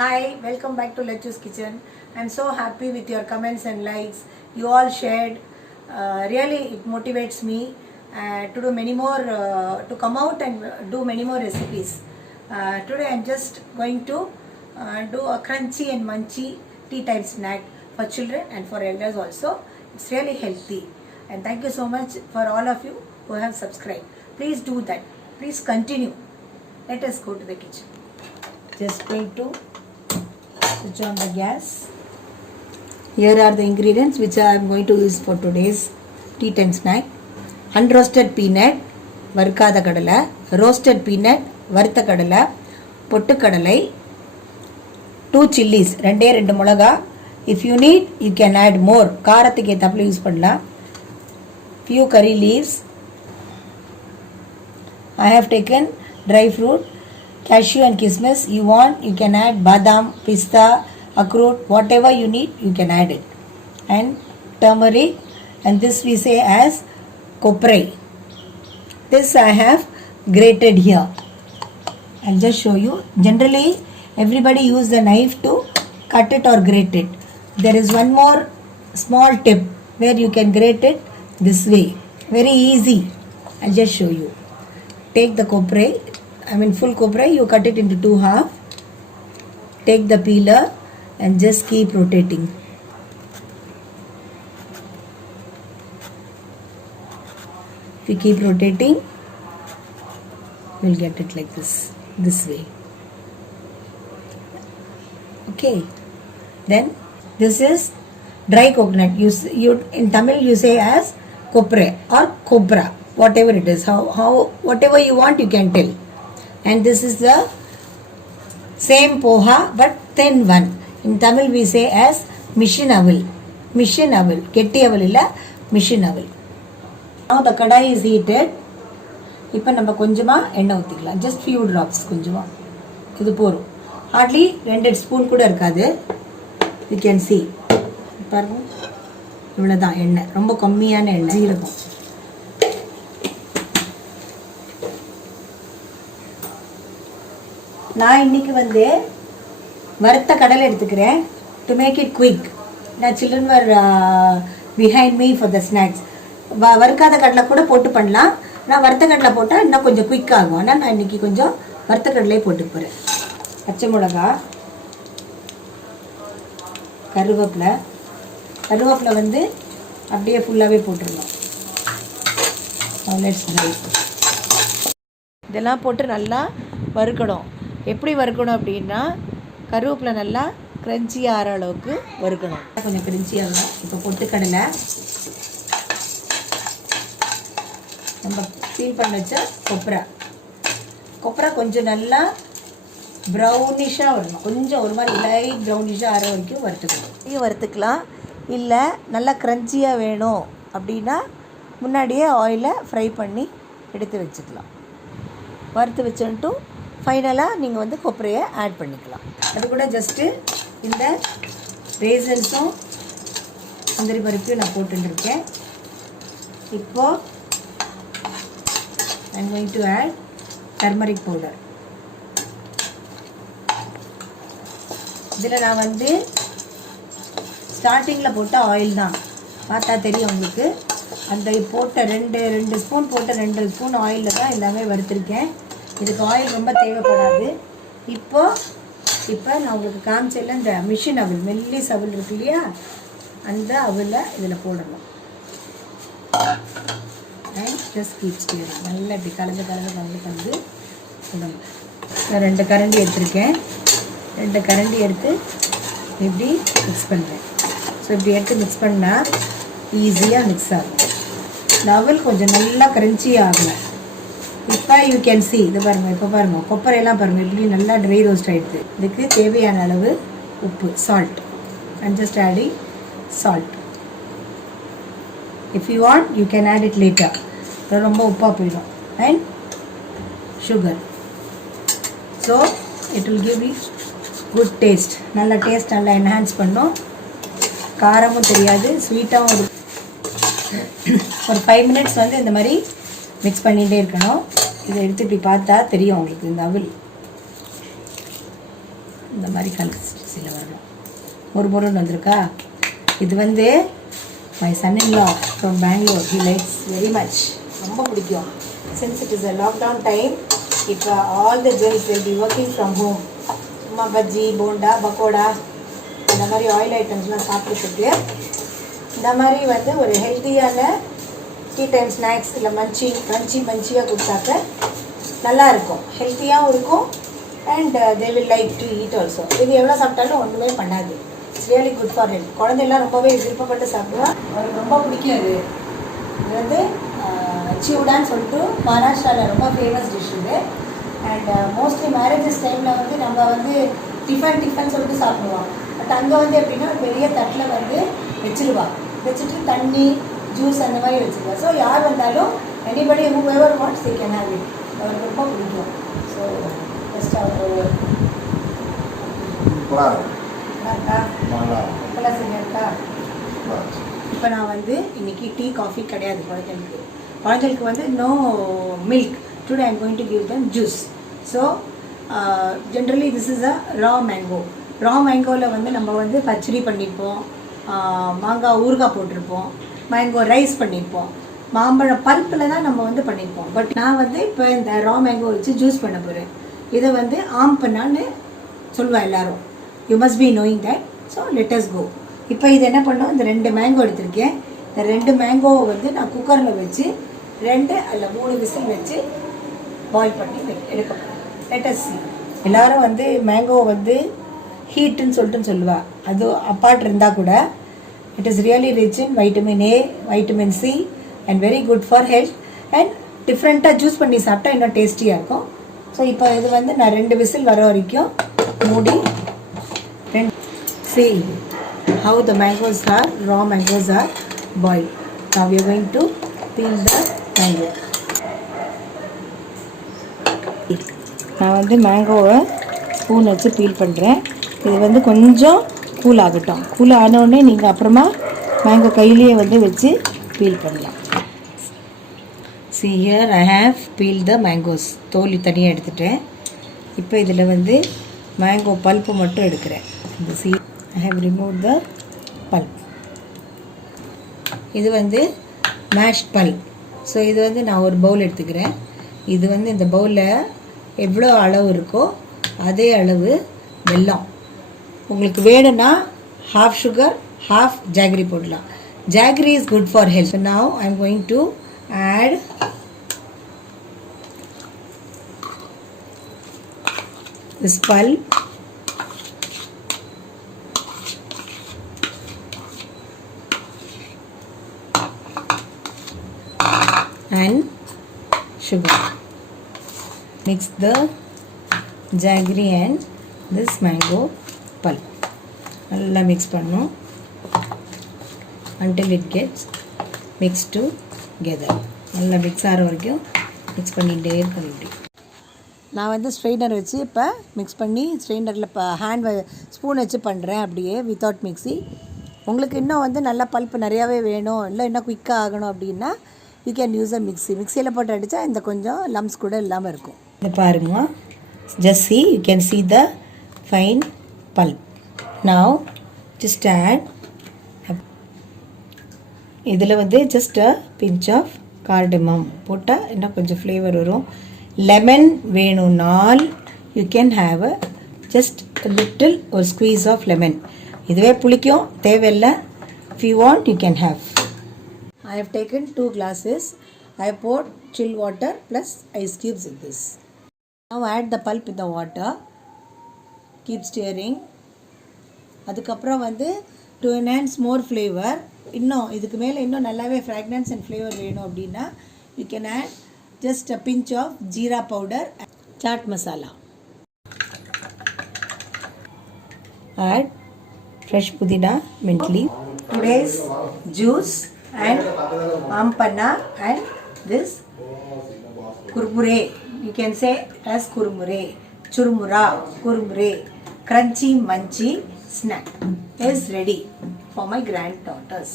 Hi, welcome back to Lechu's Kitchen. I'm so happy with your comments and likes. You all shared. Really, it motivates me to do many more, to come out and do many more recipes. Today, I'm just going to do a crunchy and munchy tea time snack for children and for elders also. It's really healthy. And thank you so much for all of you who have subscribed. Please do that. Please continue. Let us go to the kitchen. Just going to switch on the gas. Here are the ingredients which I am going to use for today's tea time snack. Unroasted peanut, varukada kadala, roasted peanut, varutha kadala, pottu kadalai, 2 chilies, rendu molaga. If you need, you can add more. Kaarathukku ethappula use pannalam. Few curry leaves. I have taken dry fruit, cashew and kismis. You want, you can add badam, pista, akhroot, whatever you need, you can add it. And turmeric, and this we say as koprai. This I have grated here. I'll just show you. Generally, everybody use the knife to cut it or grate it. There is one more small tip where you can grate it this way. Very easy. I'll just show you. Take the koprai, full koprai, you cut it into 2 halves. Take the peeler and just keep rotating. If you keep rotating, you'll get it like this way. Okay. Then this is dry coconut. You in Tamil you say as koprai or cobra, whatever it is. How whatever you want you can tell. And this is the same poha but thin one. In Tamil we say as mission aval. Mission aval. Ketti aval illa, mission aval. Now the kadai is heated. இப்போ நம்ம கொஞ்சமா எண்ணெய் ஊத்திக்கலாம். Just few drops கொஞ்சமா. இது போரும். Hardly 2 spoon கூட இருக்காது. You can see. பாருங்க. இவ்வளவுதான் எண்ணெய். ரொம்ப கம்மியான எண்ணெய் ஜீரகம். நான் இன்னைக்கு வறுத்த கடலை எடுத்துக்கிறேன் to make it quick. Now children were behind me for the snacks. வறுக்காத கடலை கூட போட்டு பண்ணலாம். நான் வறுத்த கடலை போட்டா இன்னும் கொஞ்சம் குயிக் ஆகும். ஆனா நான் இன்னைக்கு கொஞ்சம் வறுத்த கடலையே போட்டு போறேன். பச்சை மிளகாய், கருவேப்பிலை அப்படியே ஃபுல்லாவே போட்டுறலாம். Let's try. இதெல்லாம் போட்டு நல்லா வறுக்கணும். எப்படி வறுக்கணும் அப்படின்னா கருவேப்பிலை நல்லா கிரன்ச்சியாக ஆகிற அளவுக்கு வறுக்கணும். கொஞ்சம் கிரன்ச்சியாக. இப்போ பொட்டுக்கடலை நம்ம சீல் பண்ண வச்ச கொப்பரை கொஞ்சம் நல்லா ப்ரௌனிஷாக வரணும். கொஞ்சம் ஒரு மாதிரி லைட் ப்ரௌனிஷாக ஆகிற வரைக்கும் வறுத்துக்கலாம். இல்லை நல்லா கிரன்ச்சியாக வேணும் அப்படின்னா முன்னாடியே ஆயிலை ஃப்ரை பண்ணி எடுத்து வச்சுக்கலாம். வறுத்து வச்சுட்டு ஃபைனலாக நீங்கள் கொப்பரையை ஆட் பண்ணிக்கலாம். அது கூட ஜஸ்ட்டு இந்த ரேசன்ஸும் முந்திரி பருப்பையும் நான் போட்டுருக்கேன். இப்போது I am going to add turmeric powder. இதில் நான் ஸ்டார்டிங்கில் போட்ட ஆயில் தான். பார்த்தா தெரியும் உங்களுக்கு. அந்த போட்ட ரெண்டு ஸ்பூன் போட்ட 2 ஸ்பூன் ஆயிலில் தான் எல்லாமே வறுத்துருக்கேன். இதுக்கு ஆயில் ரொம்ப தேவைப்படாது. இப்போ நான் உங்களுக்கு காமிச்சல இந்த மிஷின் அவல், மெல்லிஸ் அவல் இருக்கு இல்லையா, அந்த அவலை இதில் போடணும். And just keep steering. நல்லா இப்படி கலந்து போடணும். நான் 2 கரண்டி எடுத்திருக்கேன். 2 கரண்டி எடுத்து இப்படி மிக்ஸ் பண்ணுறேன். ஸோ இப்படி எடுத்து மிக்ஸ் பண்ணால் ஈஸியாக மிக்ஸ் ஆகும். இந்த அவல் கொஞ்சம் நல்லா கிரன்ச்சி ஆகும். இப்போ யூ கேன் சி. இது பாருங்கள். இப்போ பாருங்கள் கொப்பரையெல்லாம் பாருங்கள் இப்படி நல்லா ட்ரை ரோஸ்ட் ஆகிடுது. இதுக்கு தேவையான அளவு உப்பு, salt. And just adding salt. If you want, you can add it later. ரொம்ப உப்பா போயிடும். And sugar. So it will give you good taste. நல்ல டேஸ்ட் நல்லா என்ஹான்ஸ் பண்ணும். காரமும் தெரியாது, ஸ்வீட்டாகவும் இருக்கும். ஒரு 5 minutes இந்த மாதிரி மிக்ஸ் பண்ணிகிட்டே இருக்கணும். இதை எடுத்து இப்படி பார்த்தா தெரியும் உங்களுக்கு இந்த அவல். இந்த மாதிரி கன்சிஸ்டன்சியில் வரணும். ஒரு வந்திருக்கா. இது வந்து my son in law from Bangalore, he likes very much. ரொம்ப பிடிக்கும். Since it is a lockdown time, இப்போ all the girls will be working from home. சும்மா பஜ்ஜி, போண்டா, பக்கோடா இந்த மாதிரி ஆயில் ஐட்டம்ஸ்லாம் சாப்பிட்றதுக்கு இந்த மாதிரி வந்து ஒரு ஹெல்த்தியான டீ டைம் ஸ்நாக்ஸ் இல்லை மஞ்சியாக கொடுத்தாக்க நல்லாயிருக்கும். ஹெல்த்தியாகவும் இருக்கும் and they will like to eat also. இது எவ்வளோ சாப்பிட்டாலும் ஒன்றுமே பண்ணாது. It's really good for health. குழந்தைலாம் ரொம்பவே விருப்பப்பட்டு சாப்பிடுவோம். அவருக்கு ரொம்ப பிடிக்கும். இது வந்து சிவுடான்னு சொல்லிட்டு மகாராஷ்டிராவில் ரொம்ப ஃபேமஸ் டிஷ் இது. அண்ட் மோஸ்ட்லி மேரேஜஸ் டைமில் வந்து நம்ம வந்து டிஃபன் சொல்லிட்டு சாப்பிடுவோம். பட் அங்கே வந்து எப்படின்னா பெரிய தட்டில் வந்து வச்சுட்டு தண்ணி, ஜூஸ் அந்த மாதிரி வச்சுருவா. ஸோ யார் வந்தாலும் anybody who ever wants they can have it. அவருக்கு ரொம்ப பிடிக்கும். ஸோ ஜஸ்ட் அவர் இருக்கா. இப்போ நான் வந்து இன்றைக்கி டீ காஃபி கிடையாது குழந்தைகளுக்கு வந்து no milk. Today I am going to give them juice. So generally this is a raw mango. Raw மேங்கோவில் வந்து நம்ம வந்து பச்சடி பண்ணியிருப்போம், மாங்காய் ஊறுகாய் போட்டிருப்போம், மேங்கோ ரைஸ் பண்ணியிருப்போம், மாம்பழம் பல்ப்பில் தான் நம்ம வந்து பண்ணியிருப்போம். பட் நான் வந்து இப்போ இந்த ரா மேங்கோ வச்சு ஜூஸ் பண்ண போகிறேன். இதை வந்து ஆம்பண்ணான்னு சொல்லுவேன் எல்லோரும். You must be knowing that. So let us go. இப்போ இது என்ன பண்ணோம், இந்த 2 மேங்கோ எடுத்திருக்கேன். இந்த 2 மேங்கோவை வந்து நான் குக்கரில் வச்சு 2 அல்ல 3 விசில் வச்சு பாயில் பண்ணி எடுக்க போகிறேன். லெட் அஸ் சீ. எல்லோரும் வந்து மேங்கோ வந்து ஹீட்டுன்னு சொல்லுவா. அது அப்பார்ட் இருந்தால் கூட it is really rich in vitamin A, vitamin C and very good for health. And டிஃப்ரெண்ட்டாக ஜூஸ் பண்ணி சாப்பிட்டா இன்னும் டேஸ்டியாக இருக்கும். ஸோ இப்போ இது வந்து நான் 2 விசில் வர வரைக்கும் மூடி see how the mangoes are, raw mangoes are boiled. Now we are going to peel the mango. நான் வந்து மேங்கோவை ஸ்பூன் வச்சு பீல் பண்ணுறேன். இது வந்து கொஞ்சம் கூல் ஆகட்டும். கூல் ஆனோடனே நீங்கள் அப்புறமா மேங்கோ கையிலேயே வந்து வச்சு பீல் பண்ணலாம். See here I have peeled the mangoes. தோல் தனியாக எடுத்துட்டேன். இப்போ இதில் வந்து மேங்கோ பல்ப்பு மட்டும் எடுக்கிறேன். இந்த I have removed the pulp. இது வந்து mashed pulp. ஸோ இது வந்து நான் ஒரு பவுல் எடுத்துக்கிறேன். இது வந்து இந்த பவுலில் எவ்வளோ அளவு இருக்கோ அதே அளவு வெல்லம். உங்களுக்கு வேணும்னா half sugar, half jaggery போடலாம். Jaggery is good for health. So now I am going to add this pulp and sugar. Mix the jaggery and this mango pulp. நல்லா mix பண்ணணும் until it gets mixed together. நல்லா mix ஆகிற வரைக்கும் mix பண்ணிகிட்டே இருக்கணும். இப்படி நான் வந்து ஸ்ட்ரெயினர் வச்சு இப்போ மிக்ஸ் பண்ணி ஸ்ட்ரெயினரில் இப்போ ஸ்பூன் வச்சு பண்ணுறேன் அப்படியே வித்தவுட் மிக்ஸி. உங்களுக்கு இன்னும் வந்து நல்லா பல்ப்பு நிறையாவே வேணும், இல்லை இன்னும் குயிக்காக ஆகணும் அப்படின்னா யூ கேன் யூஸ் அ மிக்சியில் போட்டு அடித்தா இந்த கொஞ்சம் லம்ஸ் கூட இல்லாமல் இருக்கும். இதை பாருங்க, just see you can see the fine pulp. Now just add இதில் வந்து just a pinch of cardamom போட்டால் இன்னும் கொஞ்சம் ஃப்ளேவர் வரும். லெமன் வேணும்னால் you can have just a little or squeeze of lemon. இதுவே புளிக்கும் தேவையில்லை. if you want you can have. I have taken 2 glasses. I have poured chill water plus ice cubes in this. Now add the pulp in the water. Keep stirring. அதுக்கப்புறம் வந்து to enhance more flavor, இன்னும் இதுக்கு மேலே இன்னும் நல்லாவே fragrance and flavor வேணும் அப்படின்னா you can add just a pinch of jeera powder, chaat masala. Add fresh pudina, mint leaf. Today's juice and ampanna and this kurmure. You can say as kurmure, churmura, kurmure, crunchy munchy snack is ready for my granddaughters.